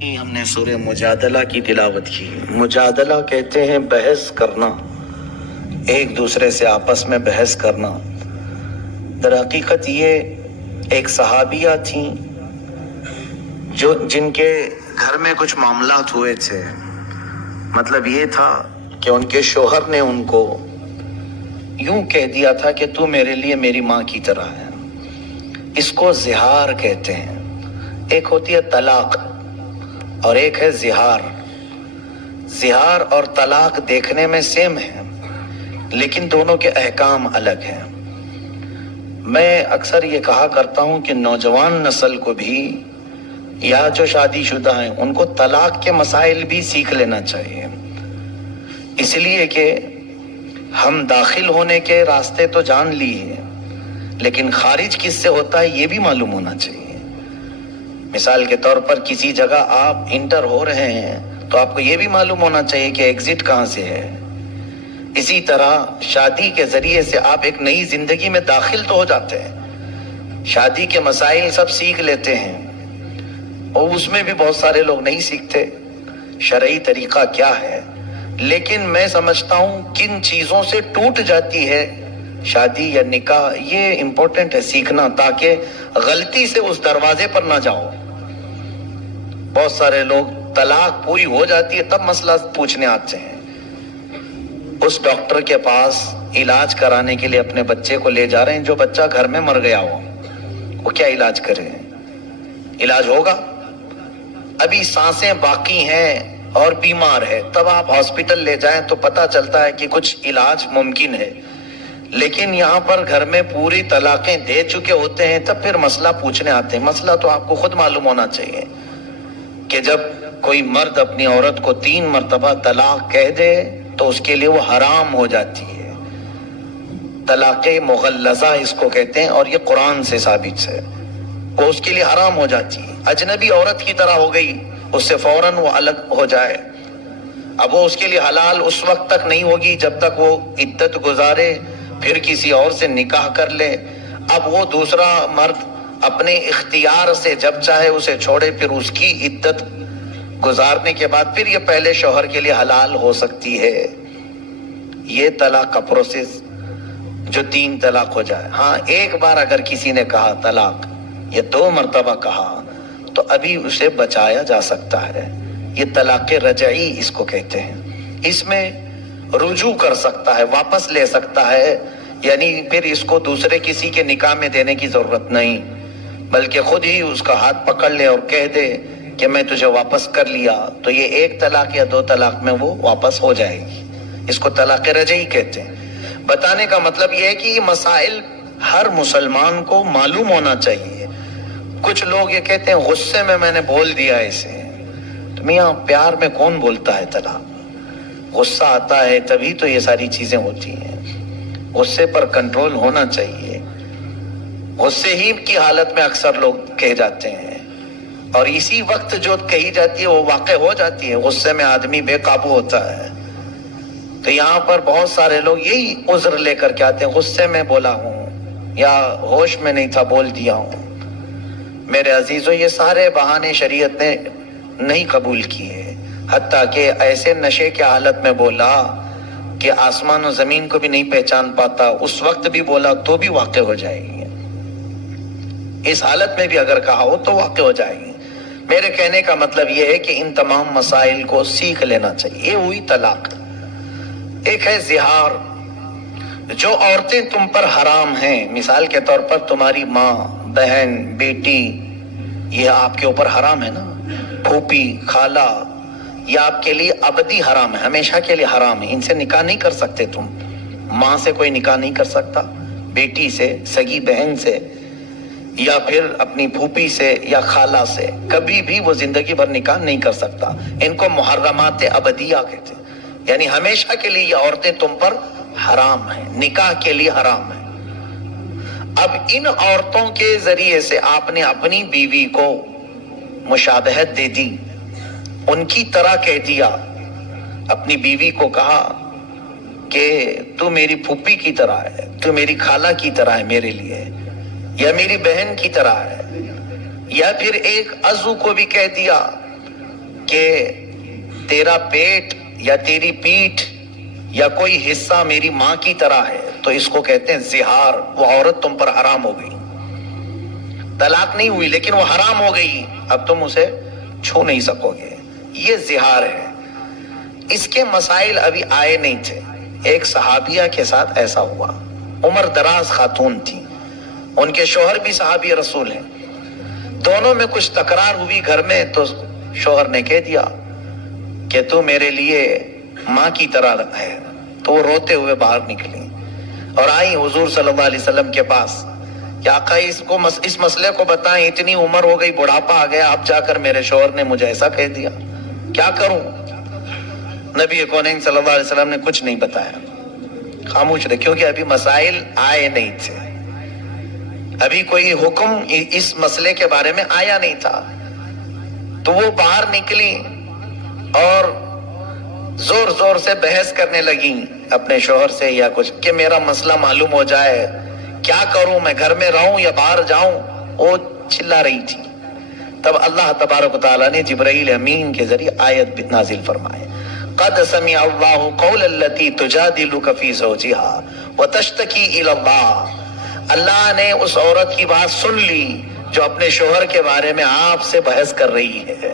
ہم نے سورہ مجادلہ کی تلاوت کی۔ مجادلہ کہتے ہیں بحث کرنا، ایک دوسرے سے آپس میں بحث کرنا۔ در حقیقت یہ ایک صحابیہ تھیں جن کے گھر میں کچھ معاملات ہوئے تھے۔ مطلب یہ تھا کہ ان کے شوہر نے ان کو یوں کہہ دیا تھا کہ تو میرے لیے میری ماں کی طرح ہے۔ اس کو زہار کہتے ہیں۔ ایک ہوتی ہے طلاق اور ایک ہے زہار۔ زہار اور طلاق دیکھنے میں سیم ہے لیکن دونوں کے احکام الگ ہیں۔ میں اکثر یہ کہا کرتا ہوں کہ نوجوان نسل کو بھی یا جو شادی شدہ ہیں ان کو طلاق کے مسائل بھی سیکھ لینا چاہیے، اس لیے کہ ہم داخل ہونے کے راستے تو جان لیے لیکن خارج کس سے ہوتا ہے یہ بھی معلوم ہونا چاہیے۔ مثال کے طور پر کسی جگہ آپ انٹر ہو رہے ہیں تو آپ کو یہ بھی معلوم ہونا چاہیے کہ ایگزٹ کہاں سے ہے۔ اسی طرح شادی کے ذریعے سے آپ ایک نئی زندگی میں داخل تو ہو جاتے ہیں، شادی کے مسائل سب سیکھ لیتے ہیں اور اس میں بھی بہت سارے لوگ نہیں سیکھتے شرعی طریقہ کیا ہے، لیکن میں سمجھتا ہوں کن چیزوں سے ٹوٹ جاتی ہے شادی یا نکاح، یہ امپورٹنٹ ہے سیکھنا تاکہ غلطی سے اس دروازے پر نہ جاؤ۔ بہت سارے لوگ طلاق پوری ہو جاتی ہے تب مسئلہ پوچھنے آتے ہیں۔ اس ڈاکٹر کے پاس علاج کرانے کے لیے اپنے بچے کو لے جا رہے ہیں جو بچہ گھر میں مر گیا ہو، وہ کیا علاج کرے؟ علاج ہوگا؟ ابھی سانسیں باقی ہیں اور بیمار ہے، تب آپ ہاسپٹل لے جائیں تو پتہ چلتا ہے کہ کچھ علاج ممکن ہے، لیکن یہاں پر گھر میں پوری طلاقیں دے چکے ہوتے ہیں تب پھر مسئلہ پوچھنے آتے ہیں۔ مسئلہ تو آپ کو خود معلوم ہونا چاہیے کہ جب کوئی مرد اپنی عورت کو 3 مرتبہ طلاق کہہ دے تو اس کے لیے وہ حرام ہو جاتی ہے۔ طلاق مغلظہ اس کو کہتے ہیں اور یہ قرآن سے ثابت ہے، وہ اس کے لیے حرام ہو جاتی ہے۔ اجنبی عورت کی طرح ہو گئی، اس سے فوراً وہ الگ ہو جائے، اب وہ اس کے لیے حلال اس وقت تک نہیں ہوگی جب تک وہ عدت گزارے، پھر کسی اور سے نکاح کر لے۔ اب وہ دوسرا مرد اپنے اختیار سے جب چاہے اسے چھوڑے، پھر اس کی عدت گزارنے کے بعد پھر یہ پہلے شوہر کے لیے حلال ہو سکتی ہے۔ یہ طلاق کا پروسیس جو 3 طلاق ہو جائے۔ ہاں ایک بار اگر کسی نے کہا طلاق یا 2 مرتبہ کہا تو ابھی اسے بچایا جا سکتا ہے، یہ طلاق رجعی اس کو کہتے ہیں۔ اس میں رجوع کر سکتا ہے، واپس لے سکتا ہے، یعنی پھر اس کو دوسرے کسی کے نکاح میں دینے کی ضرورت نہیں بلکہ خود ہی اس کا ہاتھ پکڑ لے اور کہہ دے کہ میں تجھے واپس کر لیا، تو یہ 1 طلاق یا 2 طلاق میں وہ واپس ہو جائے گی۔ اس کو طلاق رجعی کہتے ہیں۔ بتانے کا مطلب یہ ہے کہ یہ مسائل ہر مسلمان کو معلوم ہونا چاہیے۔ کچھ لوگ یہ کہتے ہیں غصے میں میں نے بول دیا اسے، تو میاں پیار میں کون بولتا ہے طلاق؟ غصہ آتا ہے تبھی تو یہ ساری چیزیں ہوتی ہیں، غصے پر کنٹرول ہونا چاہیے۔ غصے ہی کی حالت میں اکثر لوگ کہہ جاتے ہیں اور اسی وقت جو کہی جاتی ہے وہ واقع ہو جاتی ہے، غصے میں آدمی بے قابو ہوتا ہے۔ تو یہاں پر بہت سارے لوگ یہی عذر لے کر کے آتے ہیں، غصے میں بولا ہوں یا ہوش میں نہیں تھا بول دیا ہوں۔ میرے عزیزو، یہ سارے بہانے شریعت نے نہیں قبول کیے، حتیٰ کہ ایسے نشے کی حالت میں بولا کہ آسمان و زمین کو بھی نہیں پہچان پاتا، اس وقت بھی بولا تو بھی واقع ہو جائے گی۔ اس حالت میں بھی اگر کہا ہو تو واقع ہو جائے گی۔ میرے کہنے کا مطلب یہ ہے کہ ان تمام مسائل کو سیکھ لینا چاہیے۔ یہ ہوئی طلاق۔ ایک ہے زہار۔ جو عورتیں تم پر حرام ہیں، مثال کے طور پر تمہاری ماں، بہن، بیٹی، یہ آپ کے اوپر حرام ہے نا، پھوپھی، خالہ، یہ آپ کے لیے ابدی حرام ہے، ہمیشہ کے لیے حرام ہے، ان سے نکاح نہیں کر سکتے تم۔ ماں سے کوئی نکاح نہیں کر سکتا، بیٹی سے، سگی بہن سے، یا پھر اپنی پھوپھی سے یا خالہ سے، کبھی بھی وہ زندگی بھر نکاح نہیں کر سکتا۔ ان کو محرمات ابدیہ کہتے ہیں، یعنی ہمیشہ کے لیے یہ عورتیں تم پر حرام ہیں، نکاح کے لیے حرام ہیں۔ اب ان عورتوں کے ذریعے سے آپ نے اپنی بیوی کو مشابہت دے دی، ان کی طرح کہہ دیا، اپنی بیوی کو کہا کہ تو میری پھوپھی کی طرح ہے، تو میری خالہ کی طرح ہے میرے لیے، یا میری بہن کی طرح ہے، یا پھر ایک عضو کو بھی کہہ دیا کہ تیرا پیٹ یا تیری پیٹھ یا کوئی حصہ میری ماں کی طرح ہے تو اس کو کہتے ہیں زہار. وہ عورت تم پر حرام ہو گئی. طلاق نہیں ہوئی لیکن وہ حرام ہو گئی, اب تم اسے چھو نہیں سکو گے. یہ زہار ہے. اس کے مسائل ابھی آئے نہیں تھے. ایک صحابیہ کے ساتھ ایسا ہوا. عمر دراز خاتون تھی, ان کے شوہر بھی صحابی رسول ہیں. دونوں میں کچھ تکرار ہوئی گھر میں تو شوہر نے کہہ دیا کہ تو میرے لیے ماں کی طرح ہے. تو وہ روتے ہوئے باہر نکلی اور آئی حضور صلی اللہ علیہ وسلم کے پاس کہ آقا اس مسئلے کو بتائیں, اتنی عمر ہو گئی, بڑھاپا آ گیا, اب جا کر میرے شوہر نے مجھے ایسا کہہ دیا, کیا کروں؟ نبی کونین صلی اللہ علیہ وسلم نے کچھ نہیں بتایا, خاموش رہے, کیونکہ ابھی مسائل آئے نہیں تھے, ابھی کوئی حکم اس مسئلے کے بارے میں آیا نہیں تھا. تو وہ باہر نکلی اور زور زور سے بحث کرنے لگی اپنے شوہر سے یا کچھ کہ میرا مسئلہ معلوم ہو جائے, کیا کروں, میں گھر میں رہوں یا باہر جاؤں. وہ چلا رہی تھی. تب اللہ تبارک و تعالیٰ نے جبرائیل امین کے ذریعے آیت نازل فرمائے, قد سمع اللہ قول التی تجادلک فی زوجہا وتشتکی الی اللہ. اللہ نے اس عورت کی بات سن لی جو اپنے شوہر کے بارے میں آپ سے بحث کر رہی ہے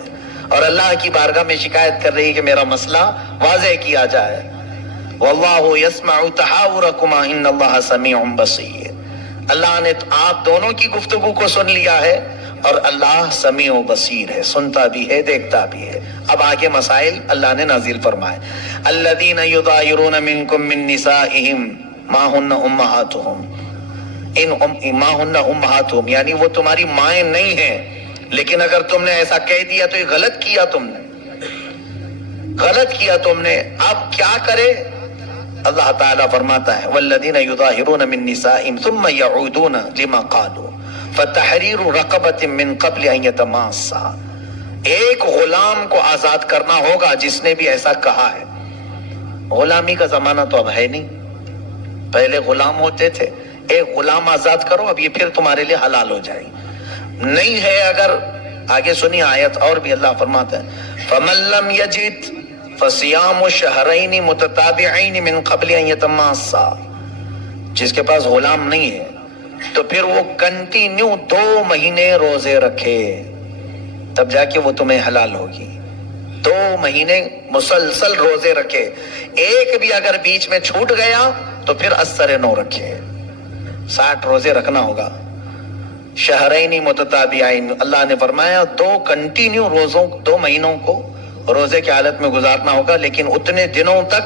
اور اللہ کی بارگاہ میں شکایت کر رہی ہے کہ میرا مسئلہ واضح کیا جائے. واللہ یسمع تحاورکما ان اللہ سمیع بصیر. اللہ نے آپ دونوں کی گفتگو کو سن لیا ہے اور اللہ سمیع و بصیر ہے, سنتا بھی ہے, دیکھتا بھی ہے. اب آگے مسائل اللہ نے نازل فرمائے. الذین یظاہرون منکم من نسائہم ما ہن امہاتہم ما ہن امہاتہم, یعنی وہ تمہاری مائیں نہیں ہیں, لیکن اگر تم نے ایسا کہہ دیا تو یہ غلط کیا تم نے. اب کیا کرے؟ اللہ تعالیٰ فرماتا ہے والذین یظاہرون من نسائہم ثم یعودون لما قالوا فتحریر رقبۃ من قبل ان یتماسا. ایک غلام کو آزاد کرنا ہوگا جس نے بھی ایسا کہا ہے. غلامی کا زمانہ تو اب ہے نہیں, پہلے غلام ہوتے تھے. ایک غلام آزاد کرو, اب یہ پھر تمہارے لیے حلال ہو جائے. نہیں ہے اگر, آگے سنی آیت اور بھی اللہ فرماتا ہے فمن لم یجد فصیام شہرین متتابعین من قبل ان یتماسا. جس کے پاس غلام نہیں ہے تو پھر وہ کنٹینیو 2 مہینے روزے رکھے, تب جا کے وہ تمہیں حلال ہوگی. 2 مہینے مسلسل روزے رکھے, ایک بھی اگر بیچ میں چھوٹ گیا تو پھر اثر 9 رکھے. 60 روزے رکھنا ہوگا. شہرین متتابعین, اللہ نے فرمایا 2 کنٹینیو روزوں 2 مہینوں کو روزے کی حالت میں گزارنا ہوگا, لیکن اتنے دنوں تک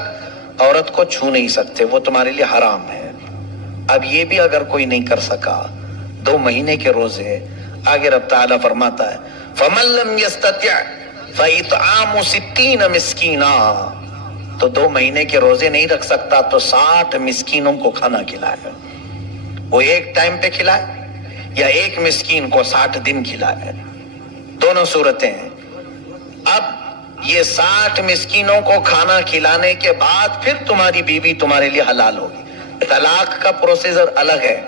عورت کو چھو نہیں سکتے, وہ تمہارے لیے حرام ہے. اب یہ بھی اگر کوئی نہیں کر سکا 2 مہینے کے روزے, آگے رب تعالیٰ فرماتا ہے فمن لم یستطع فاطعام 60 مسکینا. تو 2 مہینے کے روزے نہیں رکھ سکتا تو 60 مسکینوں کو کھانا کھلائے. وہ ایک ٹائم پہ کھلائے یا ایک مسکین کو 60 دن کھلائے, دونوں صورتیں ہیں. اب یہ 60 مسکینوں کو کھانا کھلانے کے بعد پھر تمہاری بیوی تمہارے لیے حلال ہوگی. طلاق کا پروسیجر الگ ہے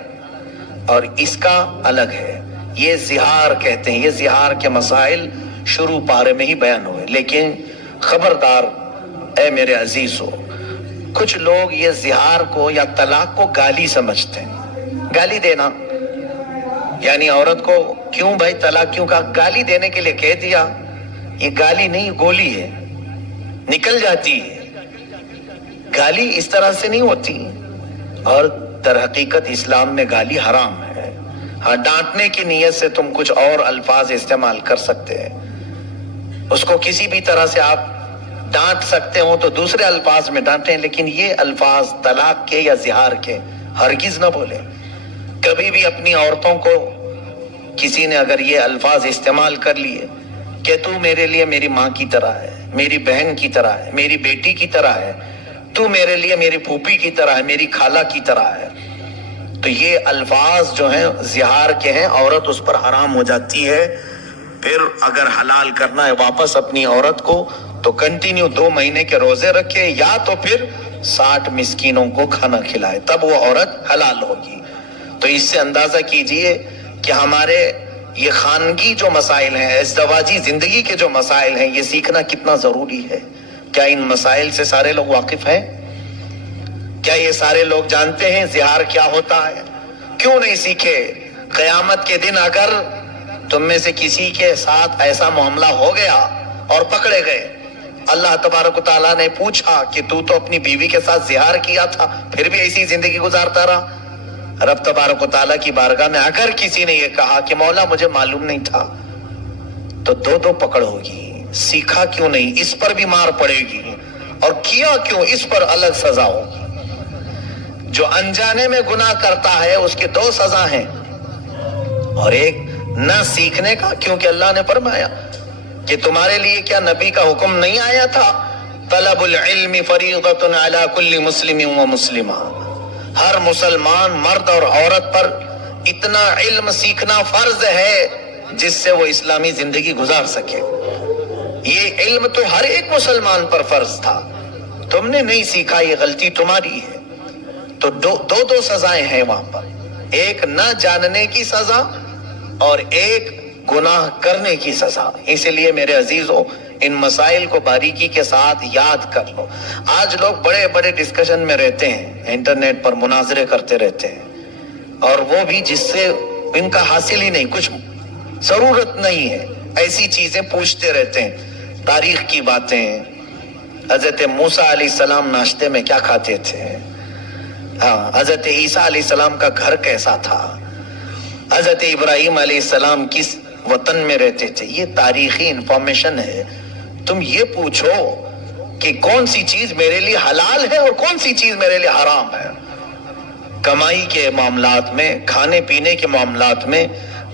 اور اس کا الگ ہے. یہ زہار کہتے ہیں. یہ زہار کے مسائل شروع پارے میں ہی بیان ہوئے, لیکن خبردار اے میرے عزیزو, کچھ لوگ یہ زہار کو یا طلاق کو گالی سمجھتے ہیں. گالی دینا یعنی عورت کو کیوں بھائی طلاق کیوں کہا, گالی دینے کے لیے کہہ دیا. یہ گالی نہیں, گولی ہے, نکل جاتی ہے. گالی اس طرح سے نہیں ہوتی, اور در حقیقت اسلام میں گالی حرام ہے. ہاں, ڈانٹنے کی نیت سے تم کچھ اور الفاظ استعمال کر سکتے ہیں, اس کو کسی بھی طرح سے آپ ڈانٹ سکتے ہو تو دوسرے الفاظ میں ڈانٹیں, لیکن یہ الفاظ طلاق کے یا زہار کے ہرگز نہ بولے. کبھی بھی اپنی عورتوں کو کسی نے اگر یہ الفاظ استعمال کر لیے کہ تو میرے لیے میری ماں کی طرح ہے, میری بہن کی طرح ہے, میری بیٹی کی طرح ہے, تو میرے لیے میری پھوپھی کی طرح ہے, میری خالہ کی طرح ہے, تو یہ الفاظ جو ہیں زہار کے ہیں, عورت اس پر حرام ہو جاتی ہے. پھر اگر حلال کرنا ہے واپس اپنی عورت کو تو کنٹینیو 2 مہینے کے روزے رکھے یا تو پھر 60 مسکینوں کو کھانا کھلائے, تب وہ عورت حلال ہوگی. تو اس سے اندازہ کیجئے کہ ہمارے یہ خانگی جو مسائل ہیں، ازدواجی زندگی کے جو مسائل ہیں، یہ سیکھنا کتنا ضروری ہے؟ کیا ان مسائل سے سارے لوگ واقف ہیں؟ کیا یہ سارے لوگ جانتے ہیں زہار کیا ہوتا ہے؟ کیوں نہیں سیکھے؟ قیامت کے دن اگر تم میں سے کسی کے ساتھ ایسا معاملہ ہو گیا اور پکڑے گئے، اللہ تبارک و تعالیٰ نے پوچھا کہ تو اپنی بیوی کے ساتھ زہار کیا تھا پھر بھی ایسی زندگی گزارتا رہا، رب تبارک و تعالیٰ کی بارگاہ میں اگر کسی نے یہ کہا کہ مولا مجھے معلوم نہیں تھا، تو دو پکڑ ہوگی۔ سیکھا کیوں نہیں؟ اس پر بھی مار پڑے گی، اور کیا کیوں؟ اس پر الگ سزا ہوگی۔ جو انجانے میں گناہ کرتا ہے اس کے دو سزا ہیں، اور ایک نہ سیکھنے کا، کیونکہ اللہ نے فرمایا کہ تمہارے لیے کیا نبی کا حکم نہیں آیا تھا؟ طلب العلم فریضۃ علی کل مسلم و مسلمہ، ہر مسلمان مرد اور عورت پر اتنا علم سیکھنا فرض ہے جس سے وہ اسلامی زندگی گزار سکے۔ یہ علم تو ہر ایک مسلمان پر فرض تھا، تم نے نہیں سیکھا، یہ غلطی تمہاری ہے۔ تو دو سزائیں ہیں وہاں پر، ایک نہ جاننے کی سزا اور ایک گناہ کرنے کی سزا۔ اسی لیے میرے عزیزو، ان مسائل کو باریکی کے ساتھ یاد کر لو۔ آج لوگ بڑے بڑے ڈسکشن میں رہتے ہیں، انٹرنیٹ پر مناظرے کرتے رہتے ہیں، اور وہ بھی جس سے ان کا حاصل ہی نہیں، کچھ ضرورت نہیں ہے، ایسی چیزیں پوچھتے رہتے ہیں، تاریخ کی باتیں۔ حضرت موسیٰ علیہ السلام ناشتے میں کیا کھاتے تھے؟ حضرت عیسیٰ علیہ السلام کا گھر کیسا تھا؟ حضرت ابراہیم علیہ السلام کس وطن میں رہتے تھے؟ یہ تاریخی انفارمیشن ہے۔ تم یہ پوچھو کہ کون سی چیز میرے لیے حلال ہے اور کون سی چیز میرے لیے حرام ہے۔ کمائی کے معاملات میں، کھانے پینے کے معاملات میں،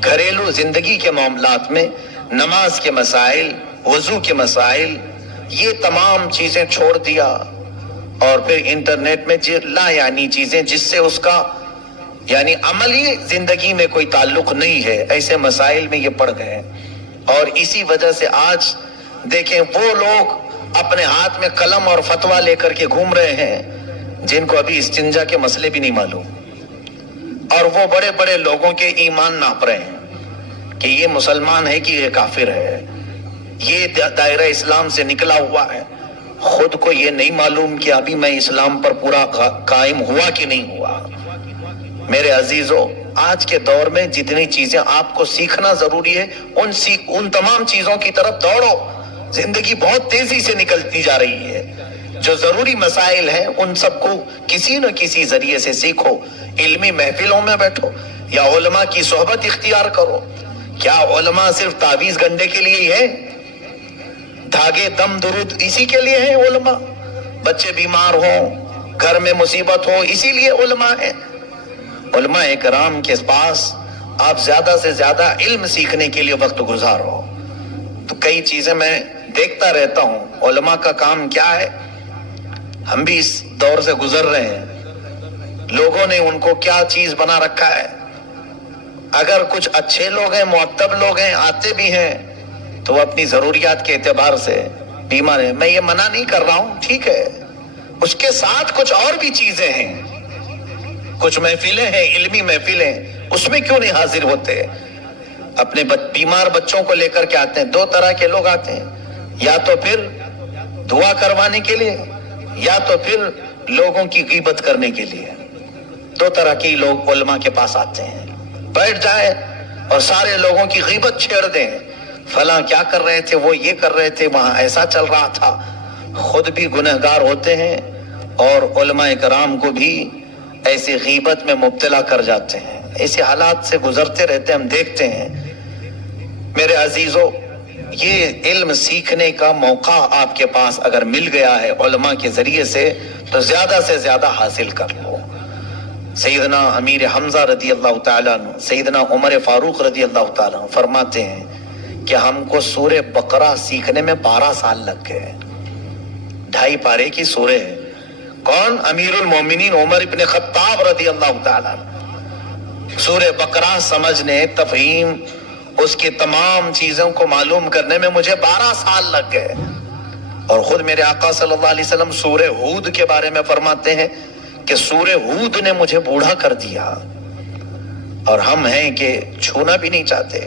گھریلو زندگی کے معاملات میں، نماز کے مسائل، وضو کے مسائل، یہ تمام چیزیں چھوڑ دیا، اور پھر انٹرنیٹ میں لا یعنی چیزیں جس سے اس کا یعنی عملی زندگی میں کوئی تعلق نہیں ہے، ایسے مسائل میں یہ پڑ گئے۔ اور اسی وجہ سے آج دیکھیں وہ لوگ اپنے ہاتھ میں قلم اور فتویٰ لے کر کے گھوم رہے ہیں جن کو ابھی استنجا کے مسئلے بھی نہیں معلوم، اور وہ بڑے بڑے لوگوں کے ایمان ناپ رہے ہیں کہ یہ مسلمان ہے کہ یہ کافر ہے، یہ دائرہ اسلام سے نکلا ہوا ہے۔ خود کو یہ نہیں معلوم کہ ابھی میں اسلام پر پورا قائم ہوا کہ نہیں ہوا۔ میرے عزیزو، آج کے دور میں جتنی چیزیں آپ کو سیکھنا ضروری ہے، ان تمام چیزوں کی طرف دوڑو۔ زندگی بہت تیزی سے نکلتی جا رہی ہے، جو ضروری مسائل ہیں ان سب کو کسی نہ کسی ذریعے سے سیکھو، علمی محفلوں میں بیٹھو یا علماء کی صحبت اختیار کرو۔ کیا علماء صرف تعویذ گنڈے کے لیے ہی ہے؟ دھاگے دم درود اسی کے لیے ہیں علماء؟ بچے بیمار ہوں، گھر میں مصیبت ہو، اسی لیے علماء ہیں؟ علماء کرام کے پاس آپ زیادہ سے زیادہ علم سیکھنے کے لیے وقت گزارو۔ تو کئی چیزیں میں دیکھتا رہتا ہوں، علماء کا کام کیا ہے؟ ہم بھی اس دور سے گزر رہے ہیں، لوگوں نے ان کو کیا چیز بنا رکھا ہے۔ اگر کچھ اچھے لوگ ہیں، معتب لوگ ہیں، آتے بھی ہیں، تو وہ اپنی ضروریات کے اعتبار سے بیمار ہیں۔ میں یہ منع نہیں کر رہا ہوں، ٹھیک ہے، اس کے ساتھ کچھ اور بھی چیزیں ہیں، کچھ محفلیں ہیں، علمی محفلیں، اس میں کیوں نہیں حاضر ہوتے؟ اپنے بیمار بچوں کو لے کر کے آتے ہیں۔ دو طرح کے لوگ آتے ہیں، یا تو پھر دعا کروانے کے لیے، یا تو پھر لوگوں کی غیبت کرنے کے لیے۔ دو طرح کے لوگ علماء کے پاس آتے ہیں، بیٹھ جائیں اور سارے لوگوں کی غیبت چھیڑ دیں، فلاں کیا کر رہے تھے، وہ یہ کر رہے تھے، وہاں ایسا چل رہا تھا۔ خود بھی گنہگار ہوتے ہیں اور علماء کرام کو بھی ایسی غیبت میں مبتلا کر جاتے ہیں۔ ایسے حالات سے گزرتے رہتے ہیں، ہم دیکھتے ہیں۔ میرے عزیزو، یہ علم سیکھنے کا موقع آپ کے پاس اگر مل گیا ہے علماء کے ذریعے سے، تو زیادہ سے زیادہ حاصل کر لو۔ سیدنا امیر حمزہ رضی اللہ تعالیٰ عنہ، سیدنا عمر فاروق رضی اللہ تعالیٰ عنہ فرماتے ہیں کہ ہم کو سورہ بقرہ سیکھنے میں 12 سال لگ گئے۔ 2.5 پارے کی سورہ ہے۔ کون؟ امیر المومنین عمر ابن خطاب رضی اللہ تعالیٰ عنہ۔ سورہ بقرہ سمجھنے، تفہیم، اس کی تمام چیزوں کو معلوم کرنے میں مجھے 12 سال لگ گئے۔ اور خود میرے آقا صلی اللہ علیہ وسلم سورہ ہود کے بارے میں فرماتے ہیں کہ سورہ ہود نے مجھے بوڑھا کر دیا، اور ہم ہیں کہ چھونا بھی نہیں چاہتے۔